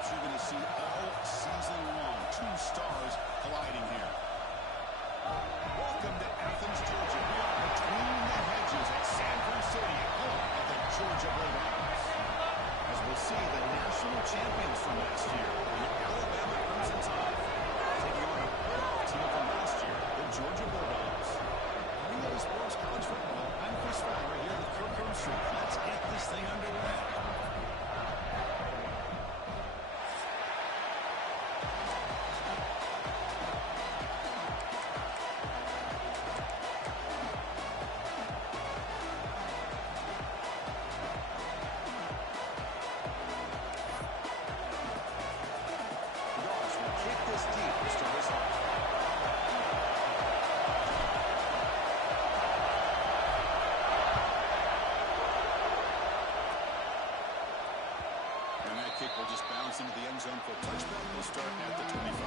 matchups you're going to see all season long. Two stars colliding here. Welcome to Athens, Georgia. We are between the hedges at Sanford Stadium, home of the Georgia Bulldogs. As we'll see, the national champions from last year, the Alabama Crimson Tide, taking on a playoff team from last year, the Georgia Bulldogs. NBA Sports College Football. I'm Chris Fowler here with Kirk Herbstreit. Let's get this thing underway. Kick will just bounce into the end zone for a touchback. We'll start at the 25.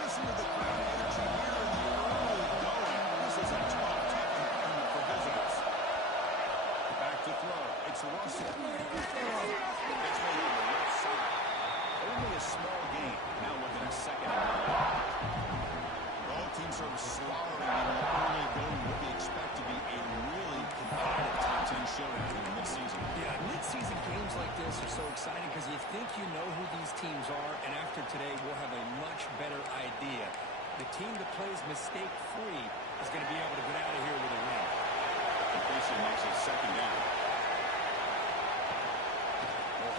Listen to the crowd energy here in the early going. This is a tough environment for visitors. Back to throw. It's Russell. It's made on the left side. Only a small gain. Now looking at second and 9. Both teams sort of swallowing in the early going. What we expect to be a really competitive top 10 showdown in mid-season. Yeah, mid-season games like this are so exciting because you think you know who these teams are, and after today we'll have a much better idea. The team that plays mistake-free is going to be able to get out of here with a win. Completion makes it second down.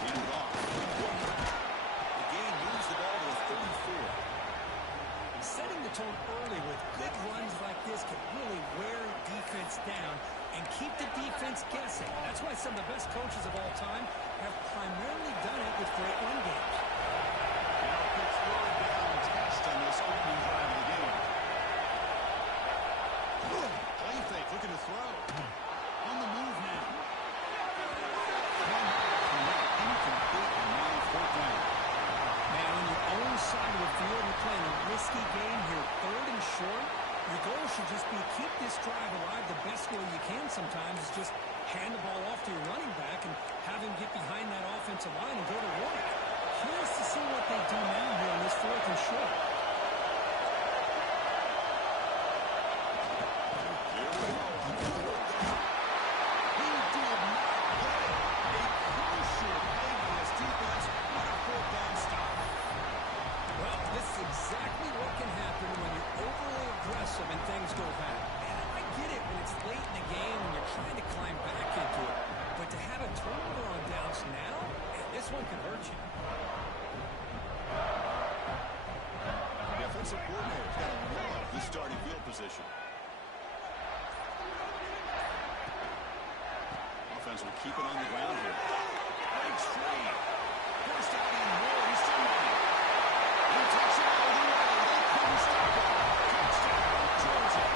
Hand it off. The game moves the ball to a 34. Setting the tone early with good runs like this can really wear defense down and keep the defense guessing. That's why some of the best coaches of all time have primarily done it with great run games. Now the third down test on this opening drive of the game. Play fake, looking to throw. On the move now. Incomplete and now fourth down. Man, on your own side of the field, you're playing a risky game here, third and short. Your goal should just be keep this drive alive the best way you can sometimes is just hand the ball off to your running back and have him get behind that offensive line and go to work. Curious to see what they do now here on this fourth and short. Exactly what can happen when you're overly aggressive and things go bad. And I get it when it's late in the game and you're trying to climb back into it. But to have a turnover on downs now, man, this one can hurt you. The offensive coordinator's got to love the starting field position. Offense will keep it on the ground here. Breaks free. First down and more. He's still on it. He takes it all the way. They couldn't stop it. Touchdown, Georgia.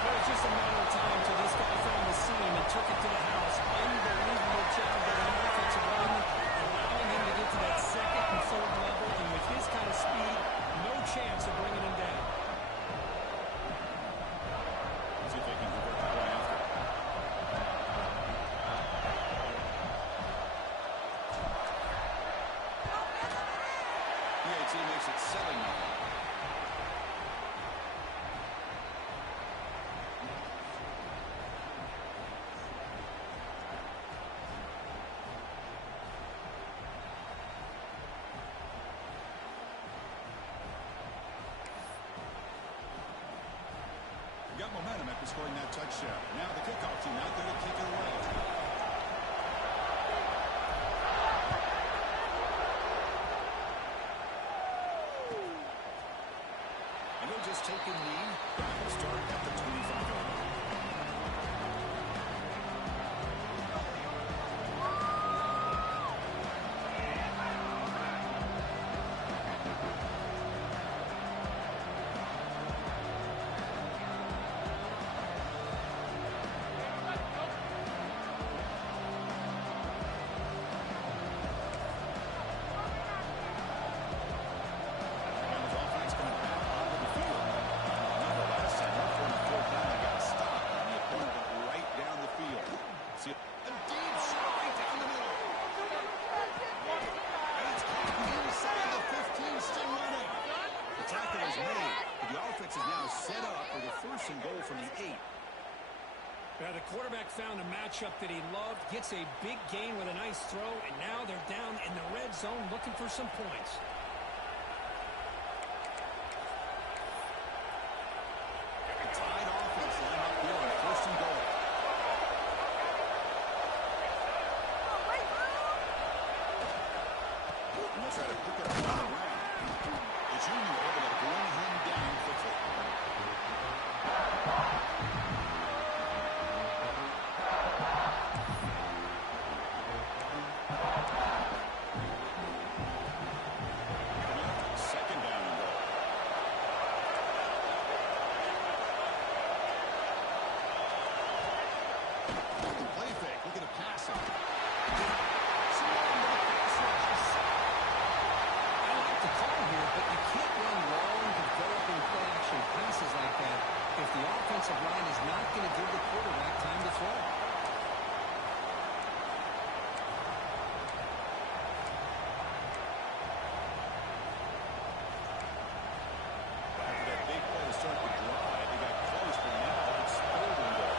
It was just a matter of time till this guy found the seam and took it to the house. Unbelievable job by the offensive lineman, allowing him to get to that second and third level, and with his kind of speed, no chance of bringing him down. Let's see if they can convert the play after. PAT makes it 7-0. Got momentum after scoring that touchdown. Now the kickoff team out there to kick it away. And they'll just take a knee. We'll start at the 25-yard line. matchup that he loved, gets a big gain with a nice throw, and now they're down in the red zone looking for some points. Tied offense line up here on first and goal. And they'll try to pick up on the ground. The junior able to bring him down quickly. Second down and goal. Play fake, looking to pass it. I like the call here, but you can't run long, developing play-action passes like that if the offensive line is not going to give the quarterback time to throw. After that big play to start the drive, they got close, but now it's third and goal.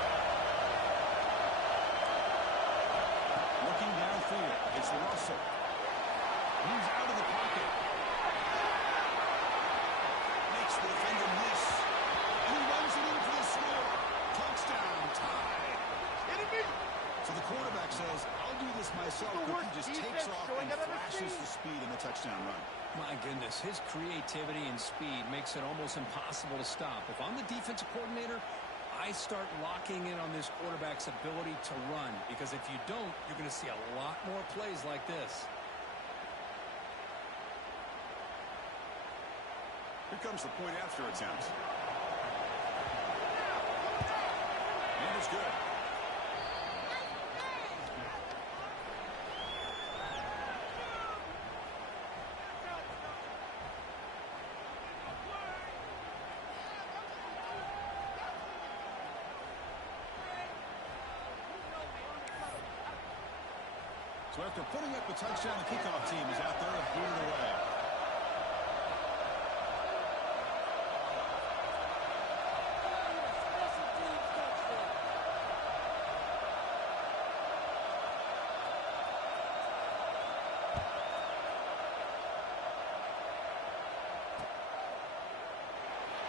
Looking downfield, it's Russell. Moves out of the pocket. Makes the defender miss. And he runs it in for the score. Touchdown, tied. So the quarterback says, I'll do this myself, but he just takes off and flashes the speed in the touchdown run. My goodness, his creativity and speed makes it almost impossible to stop. If I'm the defensive coordinator, I start locking in on this quarterback's ability to run, because if you don't, you're going to see a lot more plays like this. Here comes the point after attempt. And it's good. So after putting up a touchdown, the kickoff team is out there to boot it away.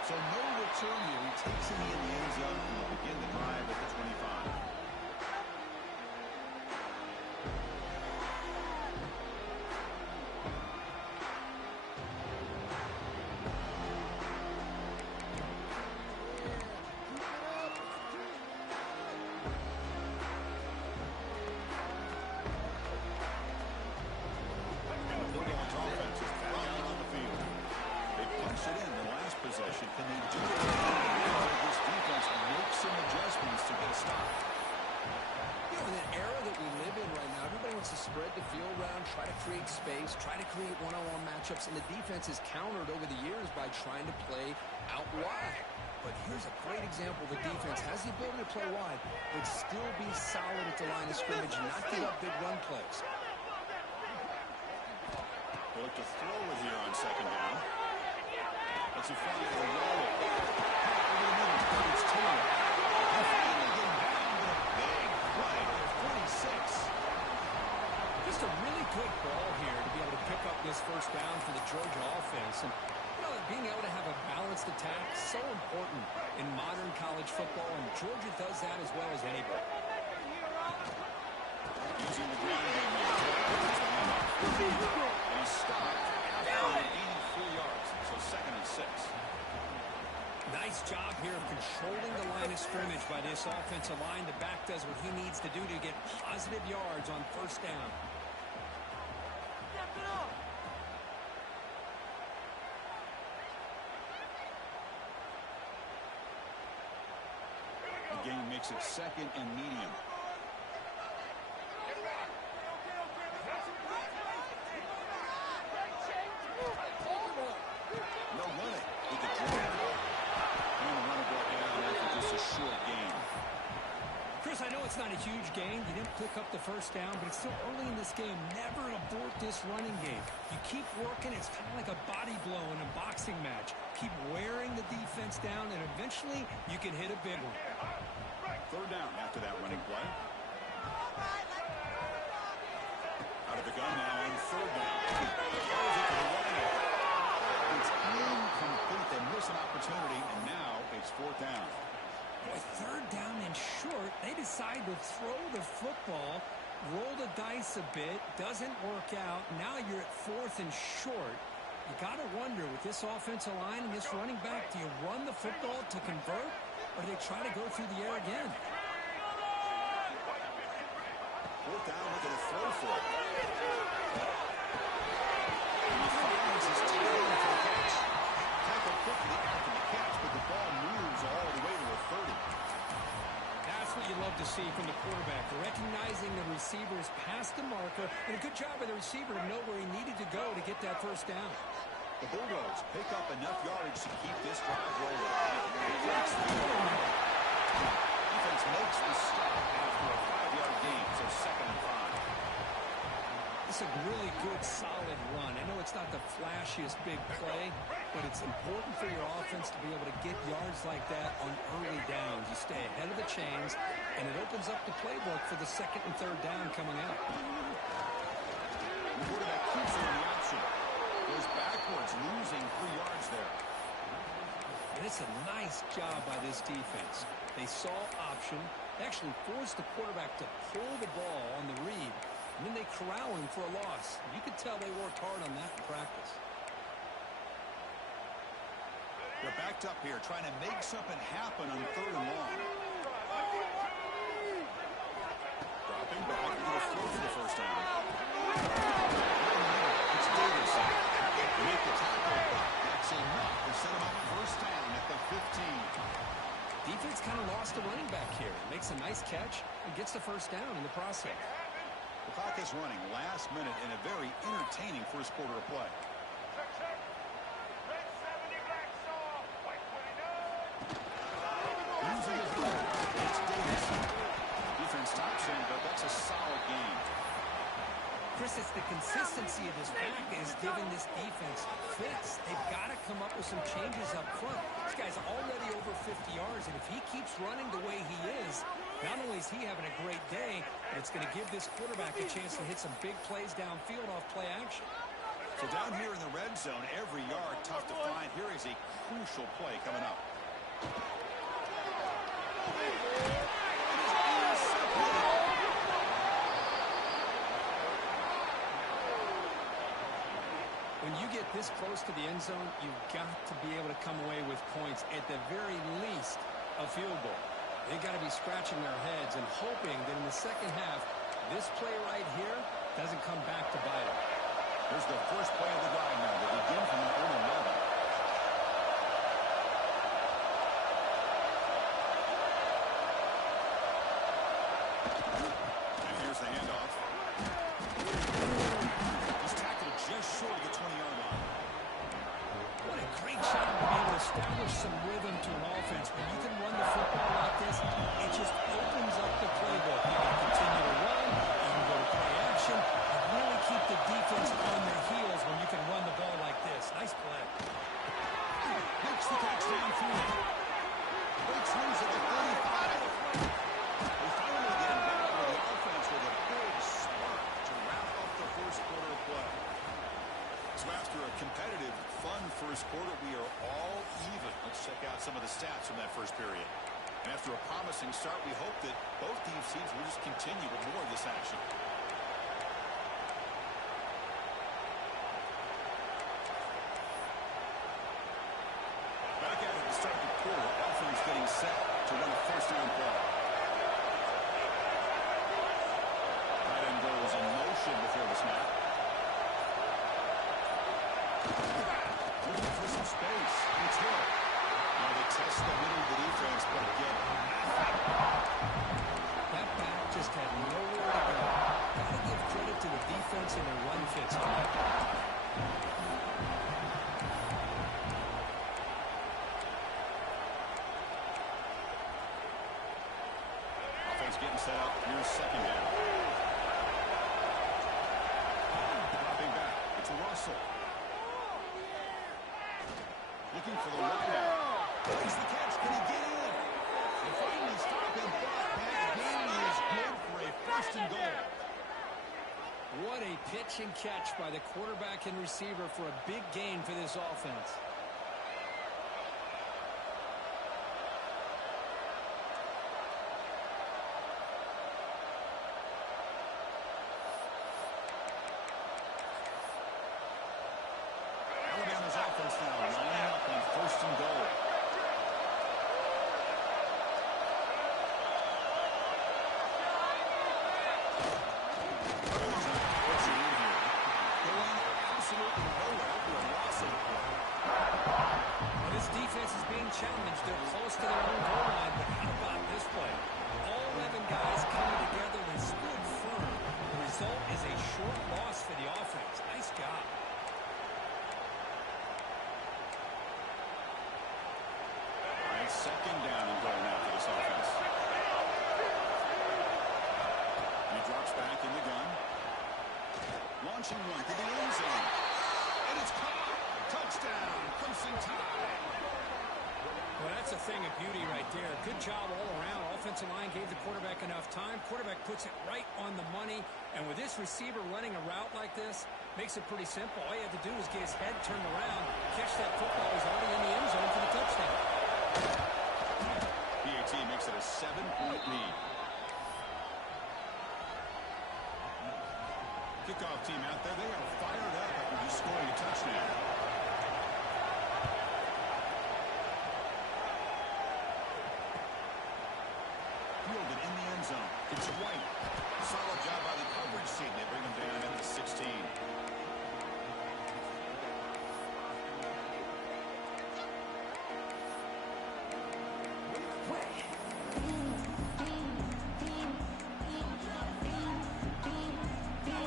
So no return here. He takes it in the end zone and will begin the drive at the 25. Possession. Can they do it? This defense makes some adjustments to get a stop. You know, in an era that we live in right now, everybody wants to spread the field around, try to create space, try to create one-on-one matchups, and the defense is countered over the years by trying to play out wide. But here's a great example. The defense has the ability to play wide, but still be solid at the line of scrimmage and not give up big run plays. They look to throw it here on second down. That's a fly to the wall. Over the middle, it's Taylor. And finally getting down to a big play at 46. Just a really good ball here to be able to pick up this first down for the Georgia offense. And, you know, being able to have a balanced attack is so important in modern college football, and Georgia does that as well as anybody. Using the ground game here. And he's stopped after 84 yards. So second and 6. Nice job here of controlling the line of scrimmage by this offensive line. The back does what he needs to do to get positive yards on first down. The game makes it second and medium. No running. With the draw. And the running back down after just a short gain. Chris, I know it's not a huge gain. You didn't pick up the first down, but it's still early in this game. Never abort this running game. You keep working. It's kind of like a body blow in a boxing match. Keep wearing the defense down, and eventually you can hit a big one. Third down after that running play. throw the football, roll the dice a bit, doesn't work out. Now you're at 4th and short. You got to wonder, with this offensive line and this running back, do you run the football to convert, or do they try to go through the air again? 4th down, looking to throw for it. And he finds his tackle for the catch. Tackle quickly after the catch, but the ball moves all the way to the 30. That's what you love to see from the quarterback, recognizing the receiver's past the marker, and a good job by the receiver to know where he needed to go to get that first down. The Bulldogs pick up enough yardage to keep this drive rolling. Defense makes the stop after a 5-yard gain, so 2nd and 5. It's a really good, solid run. I know it's not the flashiest big play, but it's important for your offense to be able to get yards like that on early downs. You stay ahead of the chains, and it opens up the playbook for the 2nd and 3rd down coming out. The quarterback keeps it on the option. Goes backwards, losing 3 yards there. And it's a nice job by this defense. They saw option, actually forced the quarterback to pull the ball on the read, and then they corral him for a loss. You could tell they worked hard on that in practice. They're backed up here, trying to make something happen on 3rd and long. Dropping back, going to throw for the first down. It's Davidson. They make the tackle, but that's enough to set him up 1st down at the 15. Defense kind of lost the running back here. Makes a nice catch and gets the first down in the process. The clock is running last minute in a very entertaining first quarter of play. Losing his ball. It's Davidson. Defense stops him, but that's a solid game. Chris, it's the consistency of this pack is giving this defense fits. They've got to come up with some changes up front. This guy's already over 50 yards, and if he keeps running the way he is, not only is he having a great day, but it's going to give this quarterback a chance to hit some big plays downfield off play action. So down here in the red zone, every yard tough to find. Here is a crucial play coming up. When you get this close to the end zone, you've got to be able to come away with points, at the very least, a field goal. They've got to be scratching their heads and hoping that in the second half, this play right here doesn't come back to bite them. Here's the first play of the drive now. They begin from their own 11. And here's the handoff. He's tackled just short of the 20-yard line. What a great job to be able to establish some rhythm to an offense. When you can run the football like this, it just opens up the playbook. You can continue to run, you can go to play action, and really keep the defense on their heels when you can run the ball like this. Nice play. Makes the catch downfield. Breaks loose at the 35. We finally get back with the offense with a big spark to wrap up the first quarter of play. So after a competitive, fun first quarter, we are all even. Let's check out some of the stats from that first period. And after a promising start, we hope that both these teams will just continue with more of this action. Back at it to start the quarter. Offense getting set to run a first down play. Tight end goes in motion before the snap. Looking for some space. It's hit. Now they test the middle of the defense, but again, That back just had nowhere to go. Got to give credit to the defense and their run fits on that. offense getting set up. Here's 2nd down. Dropping back. It's Russell. Looking for the wideout. Makes the catch. Can he get in? They finally stop him, but that game is good for a 1st and goal. What a pitch and catch by the quarterback and receiver for a big gain for this offense. Puts it in here. Going absolutely nowhere for a loss of play. Well, this defense is being challenged. They're close to their own goal line, but how about this play? All 11 guys coming together. They stood firm. The result is a short loss for the offense. Nice job. All right, second down and goal now for this offense. He drops back in the gun. Launching one to the end zone. And it's caught. Touchdown. Crimson Tide. Well, that's a thing of beauty right there. Good job all around. Offensive line gave the quarterback enough time. Quarterback puts it right on the money. And with this receiver running a route like this, makes it pretty simple. All you have to do is get his head turned around, catch that football. He's already in the end zone for the touchdown. PAT makes it a 7-point lead. Kickoff team out there. They are fired up after just scoring a touchdown. Fielded in the end zone. It's White. Solid job by the coverage team. They bring him down at the 16.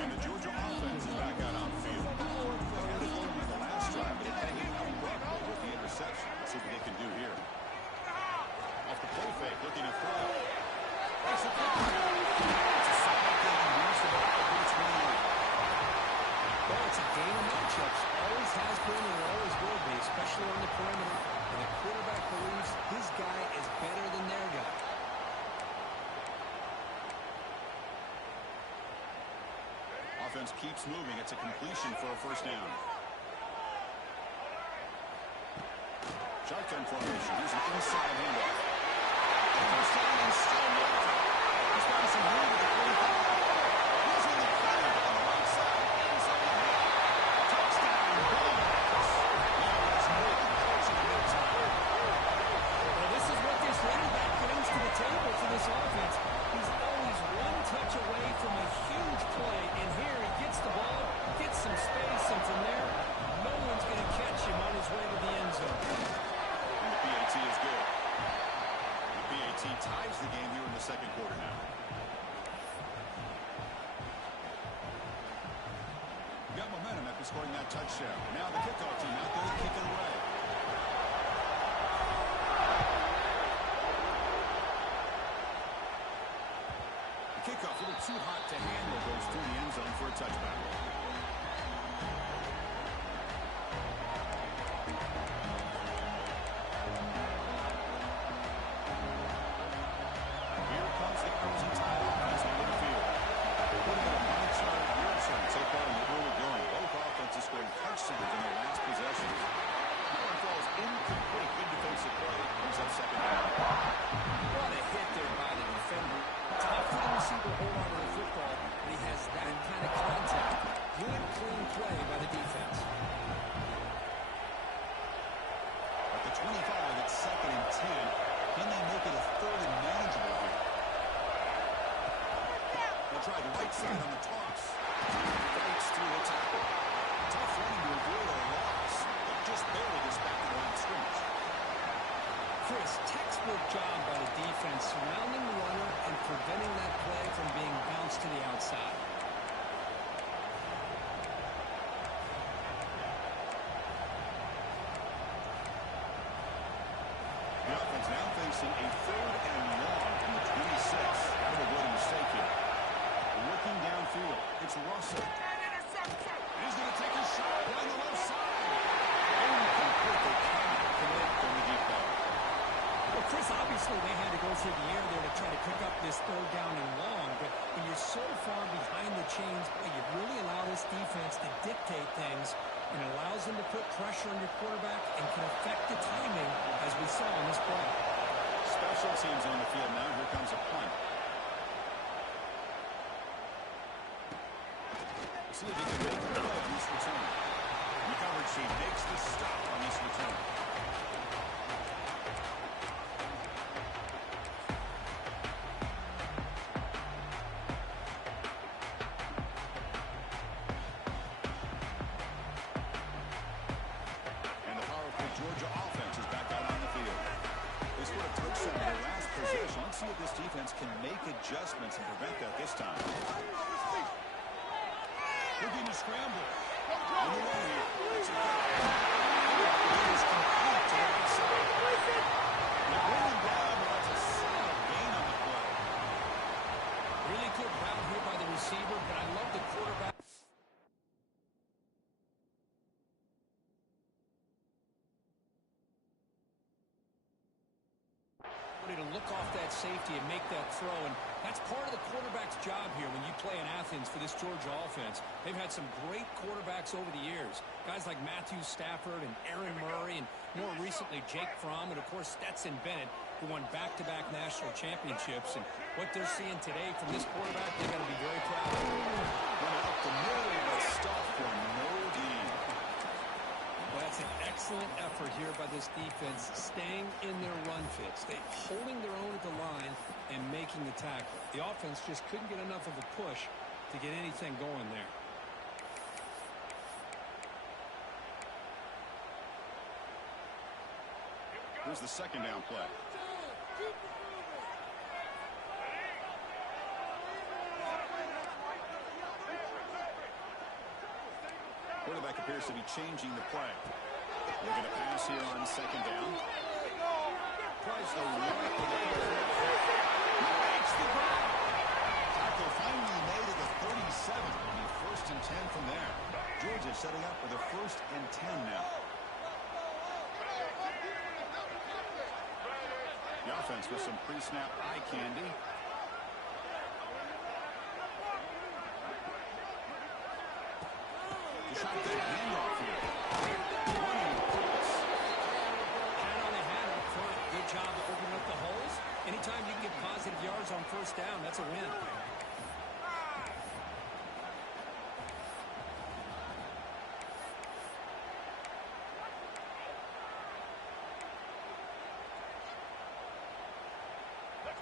And the Georgia offense is back out on field. They had it going on the last drive, but it ended abruptly with the interception. Let's see what they can do here. Off the play fake, looking to throw. It's a solid game. Moves the ball up to the 28. Well, it's a game of matchups. Always has been and always will be, especially on the perimeter. And the quarterback believes his guy is better than their guy. Offense keeps moving. It's a completion for a first down. Shotgun formation. Here's an inside handoff. First down and still moving. He's got some room at the 45. He's in the corner on the right side. Ends up the middle. Touchdown, Bulldogs. Now it's Nuke closing the mid-time. Well, this is what this running back brings to the table for this offense. He's always one touch away from a huge play, and here he gets the ball, gets some space, and from there, no one's going to catch him on his way to the end zone. And the PAT is good. The PAT ties the game here in the second quarter now. Got momentum after scoring that touchdown. Now the kickoff team out there to kick it away. The kickoff a little too hot to handle, goes through the end zone for a touchback. Here comes the Crimson Tide offense onto the field. What about a money-charted return so far in the early going? Both offenses scoring touchdowns in their last possessions. That one falls incomplete. Good defensive play. Brings up second down. What a hit there by the defender. Tough for the receiver to hold on to the football, but he has that kind of contact. Good, clean play by the defense. At the 25, it's second and 10. Can they make it a third and manageable here? They'll try the right side on the toss. Fights through the tackle. Tough running to avoid a loss. But just barely gets back to the line of scrimmage. Chris, textbook job by the defense, surrounding the runner and preventing that play from being bounced to the outside. The offense now facing a third and long from the 26. Kind of avoiding mistake here. Looking downfield, it's Russell. He's going to take a shot down the left side. Incomplete. They cannot connect on the deep ball. Well, Chris, obviously they had to go through the air there to try to pick up this third down and long, but when you're so far behind the chains, you really allow this defense to dictate things, and it allows them to put pressure on your quarterback and can affect the timing, as we saw in this play. Special teams on the field now. Here comes a punt. See if he can make the play on this return. The coverage team makes the stop on this return. see if this defense can make adjustments and prevent that this time. Looking to scramble. On the run here. That's a it is complete to the right side. They're bringing down, but that's a solid gain on the play. Really good route here by the receiver, but I love the quarterback. To look off that safety and make that throw, and that's part of the quarterback's job here when you play in Athens for this Georgia offense. They've had some great quarterbacks over the years, guys like Matthew Stafford and Aaron Murray, and more recently Jake Fromm, and of course Stetson Bennett, who won back-to-back national championships. And what they're seeing today from this quarterback, they're going to be very proud of. Went out the middle, but stopped for no gain. Well, that's an excellent effort here by this defense, staying in their run fits. They holding their own at the line and making the tackle. The offense just couldn't get enough of a push to get anything going there. Here's the second down play. Quarterback appears to be changing the play. Looking to pass here on second down. Tries to run it with the makes the grab. Tackle finally made at the 37. It'll be 1st and 10 from there. Georgia setting up with a 1st and 10 now. The offense with some pre-snap eye candy. Shotgun handoff here. Running pass. Had on the hat up front. Good job to open up the holes. Anytime you can get positive yards on 1st down, that's a win.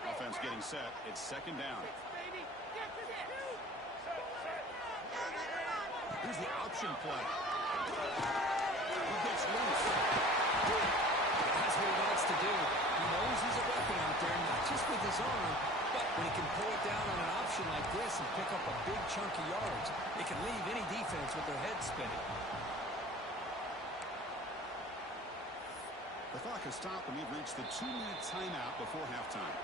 Offense getting set. It's 2nd down. Here's the option play. He gets loose. That's what he wants to do. He knows he's a weapon out there, not just with his arm, but when he can pull it down on an option like this and pick up a big chunk of yards, it can leave any defense with their head spinning. The clock has stopped, and we've reached the 2-minute timeout before halftime.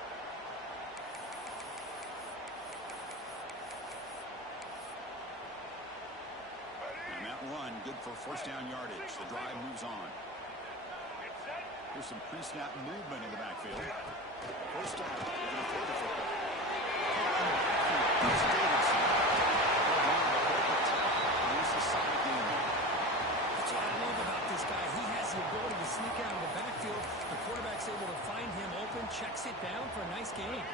Run good for 1st down yardage. The drive moves on. Here's some pre-snap movement in the backfield. 1st down. They're going to throw the football. That's what I love about this guy. He has the ability to sneak out of the backfield. The quarterback's able to find him open, checks it down for a nice gain.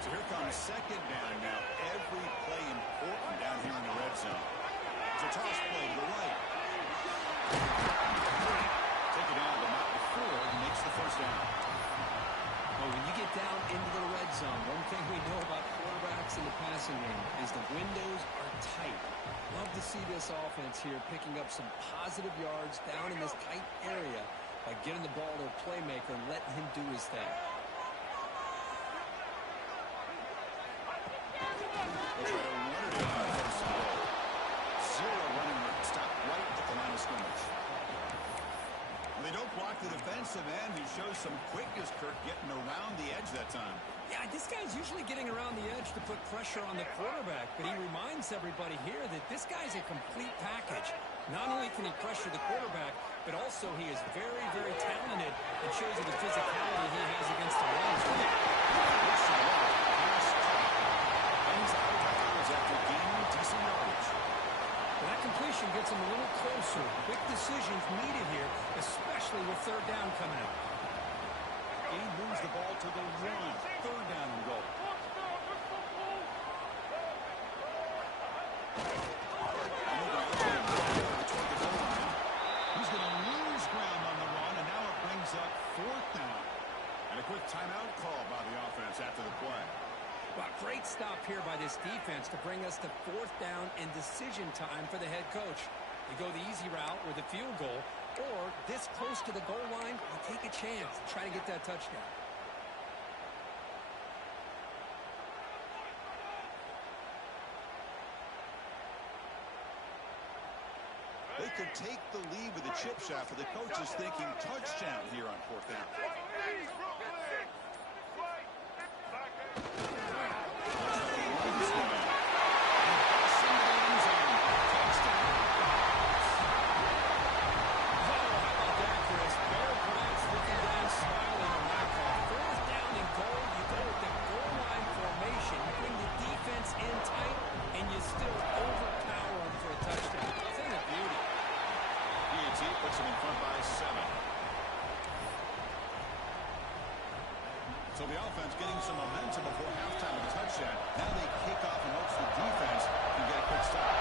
So here comes 2nd down now. Every play important down here in the red zone. It's a toss play to the right. Take it down, but not before he makes the 1st down. Well, when you get down into the red zone, one thing we know about quarterbacks in the passing game is the windows are tight. Love to see this offense here picking up some positive yards down in this tight area by getting the ball to a playmaker and letting him do his thing. They'll try to run it in on 1st and goal. Zero running room. Stop right at the line of scrimmage. They don't block the defensive end, who shows some quickness, Kirk, getting around the edge that time. Yeah, this guy's usually getting around the edge to put pressure on the quarterback, but he reminds everybody here that this guy's a complete package. Not only can he pressure the quarterback, but also he is very, very talented and shows you the physicality he has against the run. Hangs out of bounds after gaining decent yardage. Well, that completion gets him a little closer. Quick decisions needed here, especially with 3rd down coming up. He moves the ball to the 1. 3rd down and goal. He's going to lose ground on the run, and now it brings up 4th down. And a quick timeout call by the offense after the play. Well, great stop here by this defense to bring us to 4th down and decision time for the head coach. You go the easy route with a field goal, or this close to the goal line, you take a chance to try to get that touchdown. could take the lead with a chip shot, but the coach is thinking touchdown here on fourth down. Puts him in front by 7. So the offense getting some momentum before halftime with a touchdown. Now they kick off and hopes the defense can get a quick stop.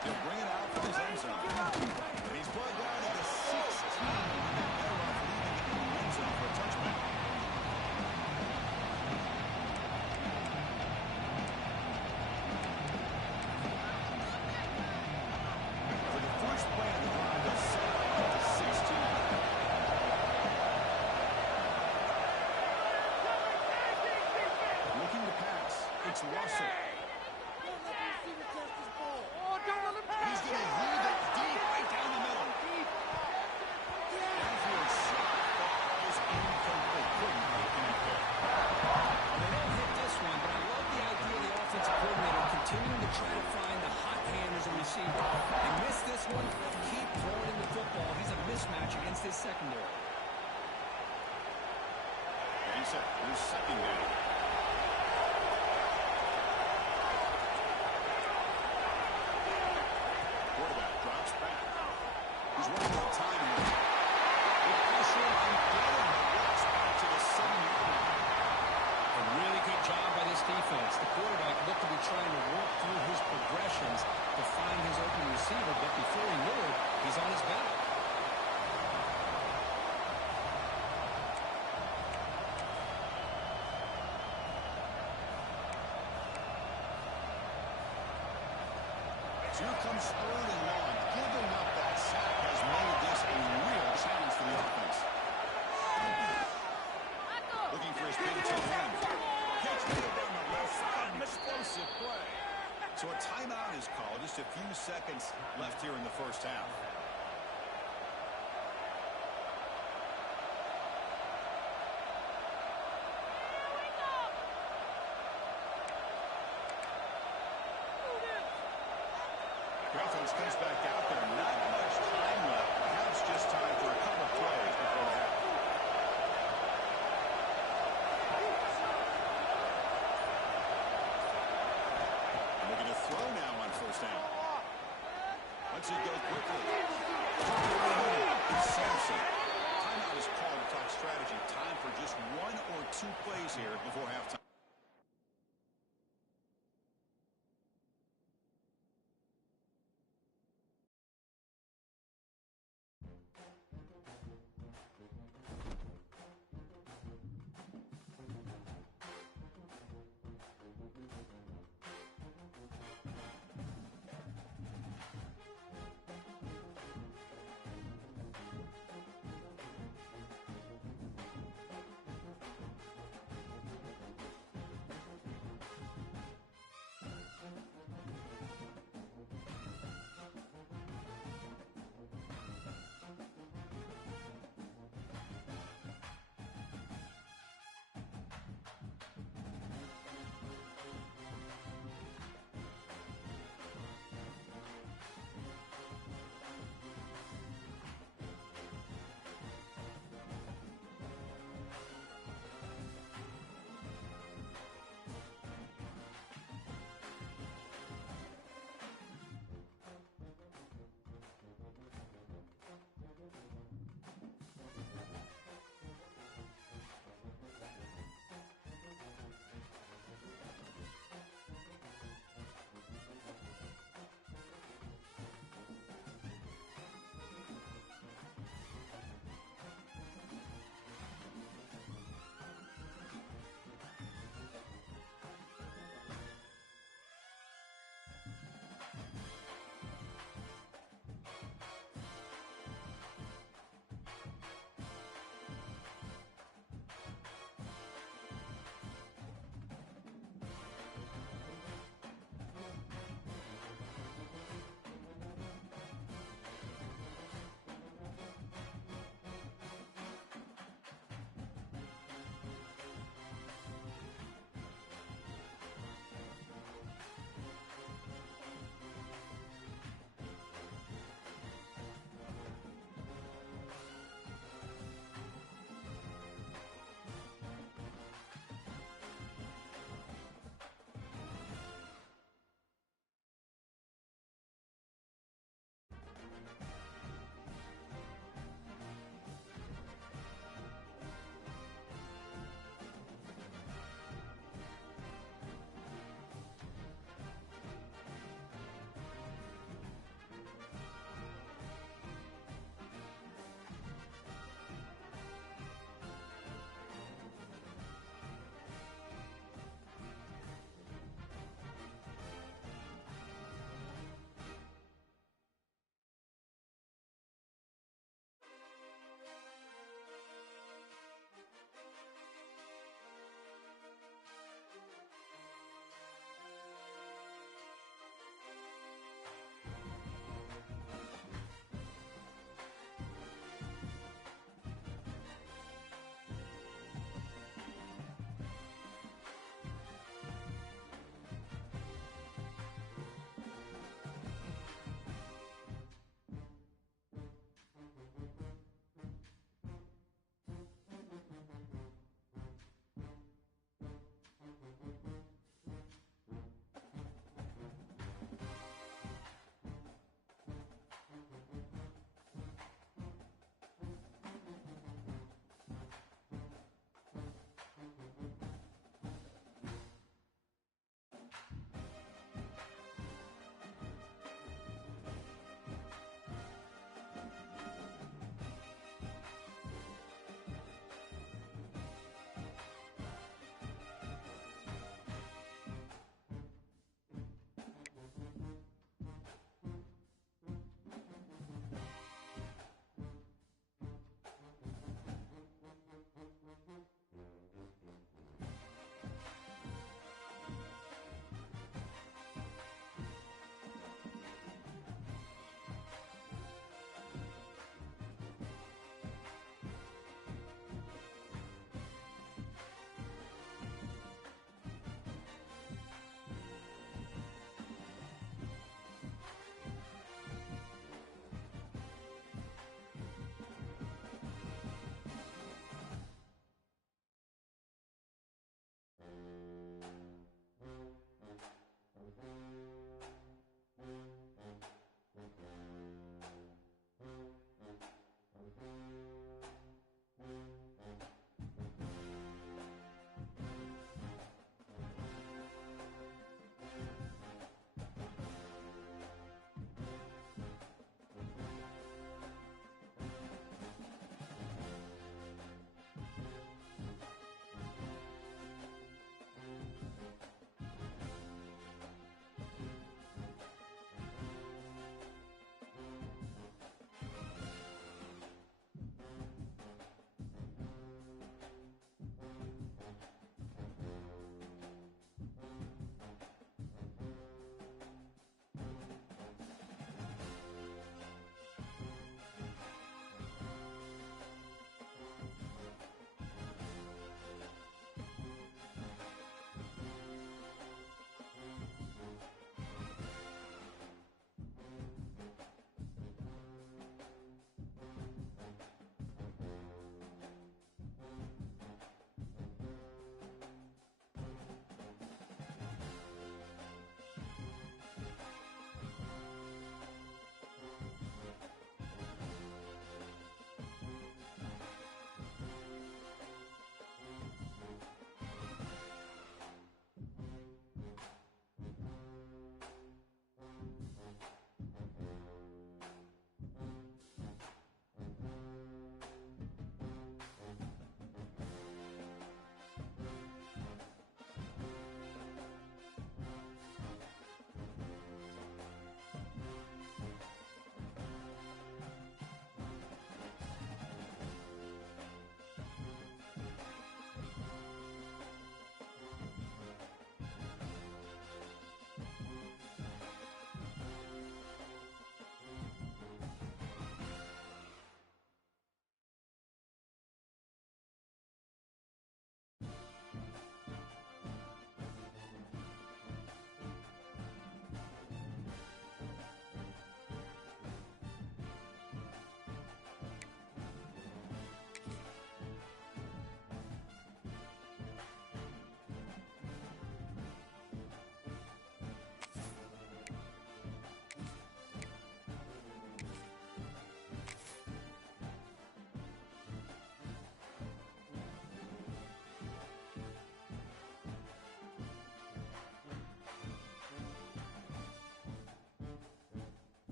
He'll bring it out from his end zone. And he's brought down at the 16. They're off leaving it in the end zone for a touchback. It's Russell. He's going to lead it deep right down the middle. Downfield shot. Ball is incomplete. Couldn't make it there. They don't hit this one, but I love the idea of the offensive coordinator continuing to try to find the hot hand as a receiver. They miss this one, keep throwing in the football. He's a mismatch against his secondary. And he said, here's second down. Drops back. He's running out of time here. With pressure and getting the blitz back to the 7-yard line. A really good job by this defense. The quarterback looked to be trying to work through his progressions to find his open receiver, but before he knew it, he's on his back. Here comes third and long. Giving up that sack has made this a real challenge for the offense. Looking for his big tight end. Catch made it down the left side. An explosive play. So a timeout is called. Just a few seconds left here in the first half. The offense comes back out there. Not much time left. Perhaps just time for a couple of plays before the half. Looking to throw now on first down. Let's it go quickly. Sampson. Timeout is called to talk strategy. Time for just 1 or 2 plays here before halftime.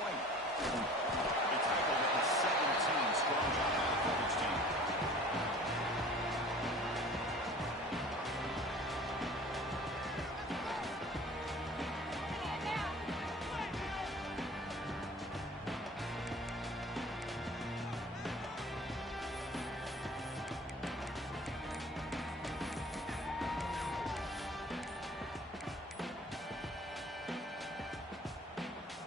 White. He tackled at the 17. Strong job by the coverage team.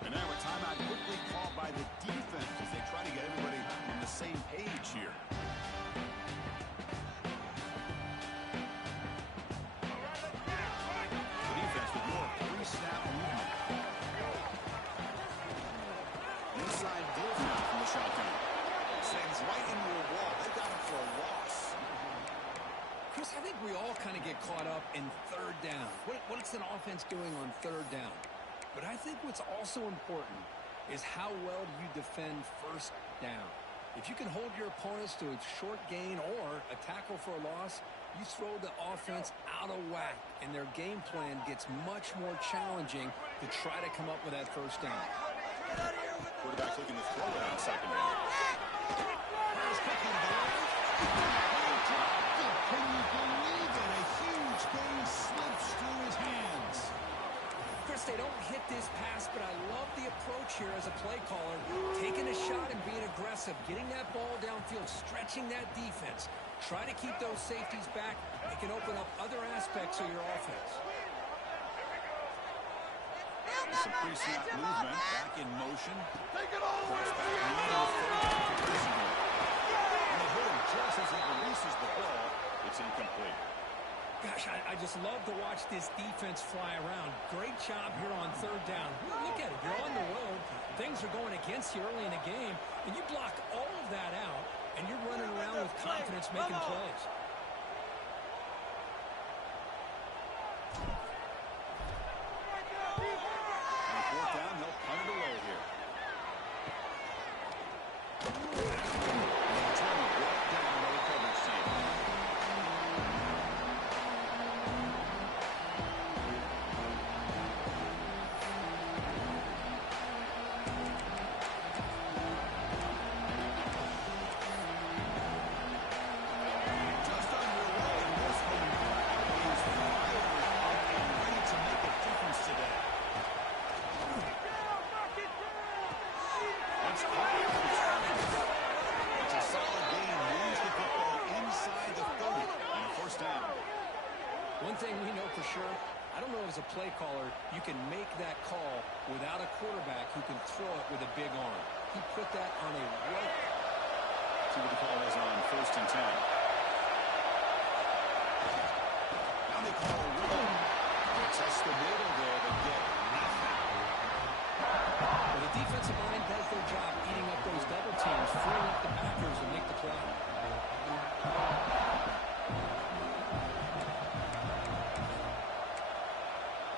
And now a timeout quickly called by the defense as they try to get everybody on the same page here. The defense with more pre-snap movement. Inside deal now from the shotgun. Sends right into a wall. They got him for a loss. Chris, I think we all kind of get caught up in third down. What's an offense doing on third down? But I think what's also important is how well do you defend first down. If you can hold your opponents to a short gain or a tackle for a loss, you throw the offense out of whack, and their game plan gets much more challenging to try to come up with that first down. Quarterback looking to throw it on second down. Can you believe it? A huge gain slips through his hands. Chris, they don't hit this pass, but I love the approach here as a play caller. Taking a shot and being aggressive, getting that ball downfield, stretching that defense. Try to keep those safeties back. It can open up other aspects of your offense. Some pre-snap movement, back in motion. Take it all Drops back into the third down conversion here. And they hit him just as he releases the ball. It's incomplete. Gosh, I just love to watch this defense fly around. Great job here on third down. Look at it. You're on the road. Things are going against you early in the game, and you block all of that out, and you're running around with confidence making plays. On fourth down, they'll punt it away here. Turn right down by the coverage team. Just underway, and this one is fired up and ready to make a difference today. That's It's a solid game. Moves the football inside the 30 and a first down. One thing we know for sure, I don't know as a play caller, you can make that call without a quarterback who can throw it with a big arm. He put that on a rope.